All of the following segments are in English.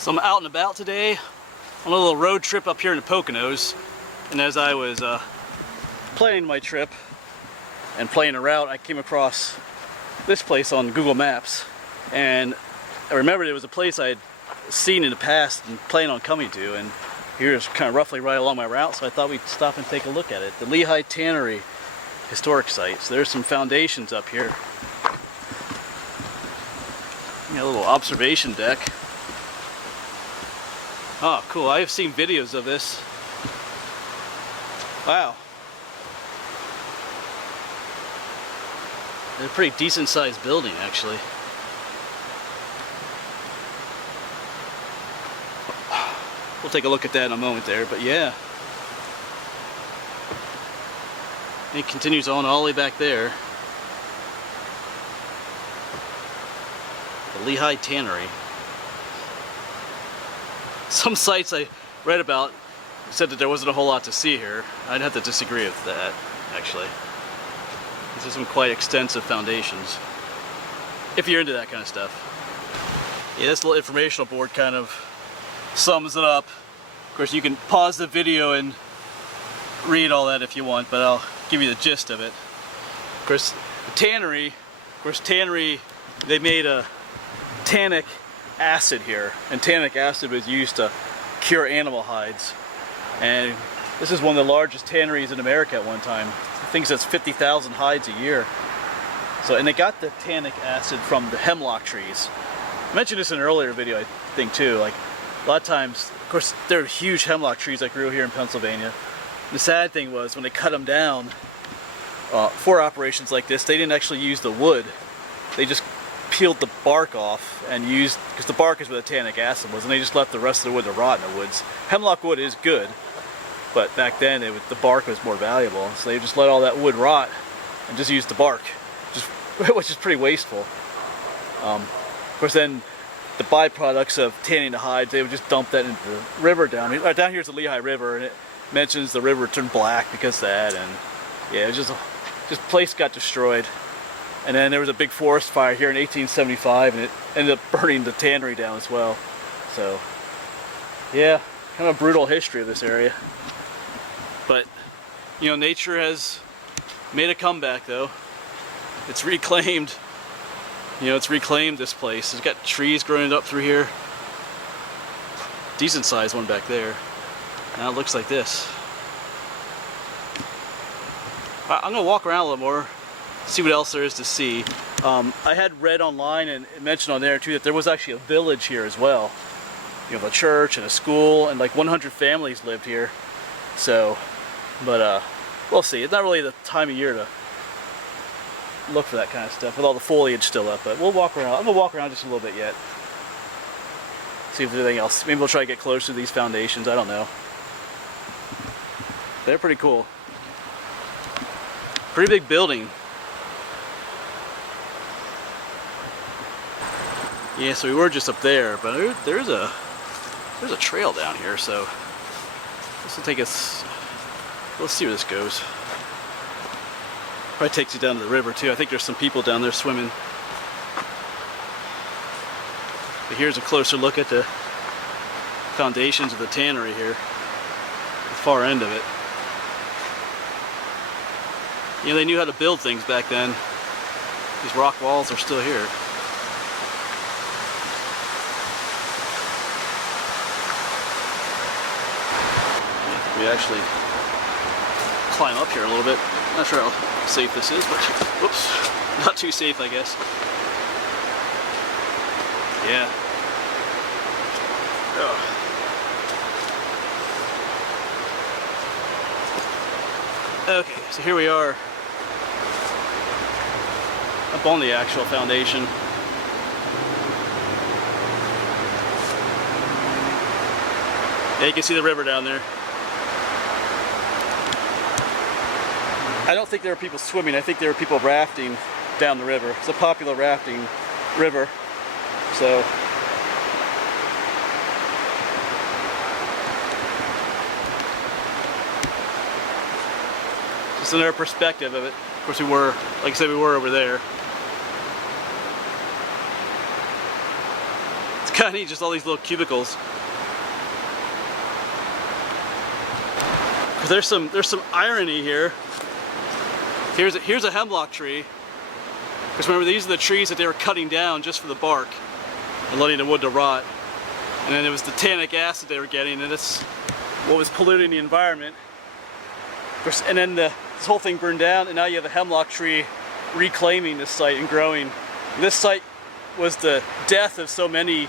So I'm out and about today on a little road trip up here in the Poconos, and as I was planning my trip and planning a route, I came across this place on Google Maps, and I remembered it was a place I had seen in the past and planned on coming to, and here's kind of roughly right along my route, so I thought we'd stop and take a look at it. The Lehi Tannery historic site. So there's some foundations up here. A little observation deck. Oh, cool. I have seen videos of this. Wow. They're a pretty decent sized building, actually. We'll take a look at that in a moment there, but yeah. It continues on all the way back there. The Lehi Tannery. Some sites I read about said that there wasn't a whole lot to see here. I'd have to disagree with that, actually. These are some quite extensive foundations, if you're into that kind of stuff. Yeah, this little informational board kind of sums it up. Of course, you can pause the video and read all that if you want, but I'll give you the gist of it. Of course, the tannery, they made a tannic acid here, and tannic acid was used to cure animal hides. And this is one of the largest tanneries in America at one time. I think that's 50,000 hides a year. So, and they got the tannic acid from the hemlock trees. I mentioned this in an earlier video, I think, too. Like, a lot of times, of course, there are huge hemlock trees that grew here in Pennsylvania. The sad thing was, when they cut them down for operations like this, they didn't actually use the wood. They just peeled the bark off and used, because the bark is where the tannic acid was, and they just left the rest of the wood to rot in the woods. Hemlock wood is good, but back then the bark was more valuable, so they just let all that wood rot and just used the bark, which is pretty wasteful. Of course, then the byproducts of tanning the hides, they would just dump that into the river down here. Down here's the Lehigh River, and it mentions the river turned black because of that, and yeah, it was just place got destroyed. And then there was a big forest fire here in 1875, and it ended up burning the tannery down as well. So, yeah, kind of a brutal history of this area. But, you know, nature has made a comeback, though. It's reclaimed, it's reclaimed this place. It's got trees growing up through here. Decent sized one back there. Now it looks like this. I'm going to walk around a little more, see what else there is to see. I had read online and it mentioned on there too that there was actually a village here as well. You know, a church and a school, and like 100 families lived here. So, but we'll see. It's not really the time of year to look for that kind of stuff with all the foliage still up, but we'll walk around. I'm gonna walk around just a little bit yet. See if there's anything else. Maybe we'll try to get closer to these foundations. I don't know. They're pretty cool. Pretty big building. Yeah, so we were just up there, but there's a trail down here, so this will take us. Let's see where this goes. Probably takes you down to the river too. I think there's some people down there swimming. But here's a closer look at the foundations of the tannery here, the far end of it. You know, they knew how to build things back then. These rock walls are still here. We actually climb up here a little bit. Not sure how safe this is, but whoops, not too safe, I guess. Yeah. Oh. Okay, so here we are up on the actual foundation. Yeah, you can see the river down there. I don't think there were people swimming. I think there were people rafting down the river. It's a popular rafting river. So, just another perspective of it. Of course, we were, like I said, we were over there. It's kind of neat, just all these little cubicles. Because there's some irony here. Here's a hemlock tree. Because remember, these are the trees that they were cutting down just for the bark and letting the wood to rot. And then it was the tannic acid they were getting, and that's what was polluting the environment. And then this whole thing burned down, and now you have a hemlock tree reclaiming this site and growing. And this site was the death of so many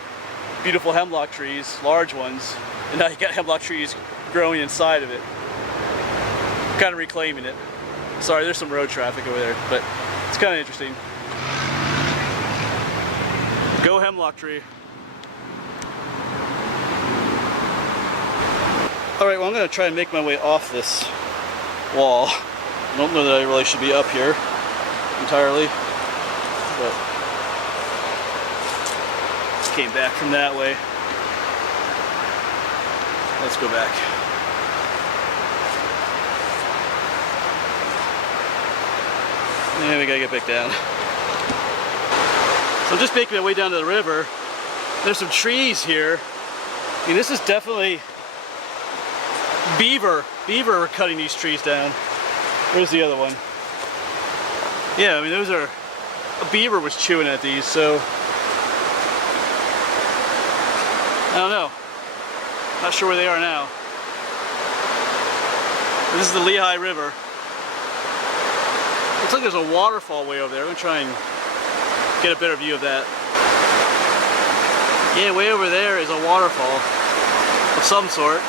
beautiful hemlock trees, large ones, and now you got hemlock trees growing inside of it. Kind of reclaiming it. Sorry, there's some road traffic over there, but it's kind of interesting. Go hemlock tree. Alright, well, I'm going to try and make my way off this wall. I don't know that I really should be up here entirely, but came back from that way. Let's go back. And we gotta get back down. So I'm just making my way down to the river. There's some trees here. I mean, this is definitely beaver. Beaver are cutting these trees down. Where's the other one? Yeah, I mean, those are, a beaver was chewing at these, so I don't know. Not sure where they are now. This is the Lehigh River. Looks like there's a waterfall way over there. I'm gonna try and get a better view of that. Yeah, way over there is a waterfall of some sort.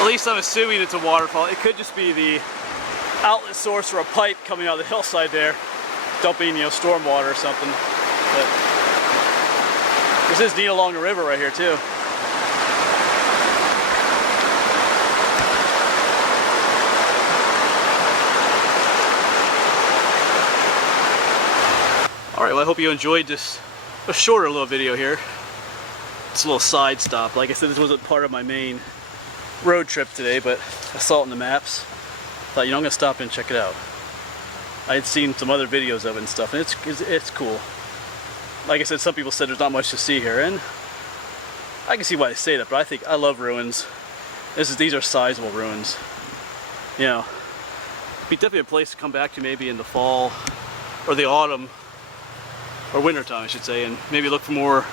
At least I'm assuming it's a waterfall. It could just be the outlet source or a pipe coming out of the hillside there, dumping, you know, storm water or something. But this is neat along the river right here too. Alright, well, I hope you enjoyed this, a shorter little video here. It's a little side stop. Like I said, this wasn't part of my main road trip today, but I saw it in the maps. Thought, you know, I'm gonna stop and check it out. I had seen some other videos of it and stuff, and it's cool. Like I said, some people said there's not much to see here, and I can see why they say that, but I love ruins. These are sizable ruins. You know, it'd be definitely a place to come back to maybe in the fall or the autumn or winter time, I should say, and maybe look for more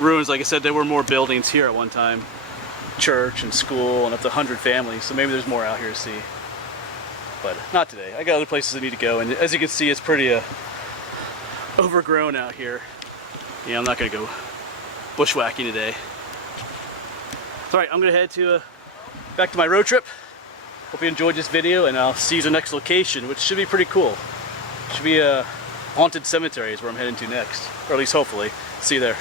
ruins. Like I said, there were more buildings here at one time. Church and school and up to 100 families, so maybe there's more out here to see, but not today. I got other places I need to go, and as you can see, it's pretty overgrown out here. Yeah, I'm not gonna go bushwhacking today. Alright, I'm gonna head to back to my road trip. Hope you enjoyed this video, and I'll see you at the next location, which should be pretty cool. Should be a haunted cemetery is where I'm heading to next, or at least hopefully. See you there.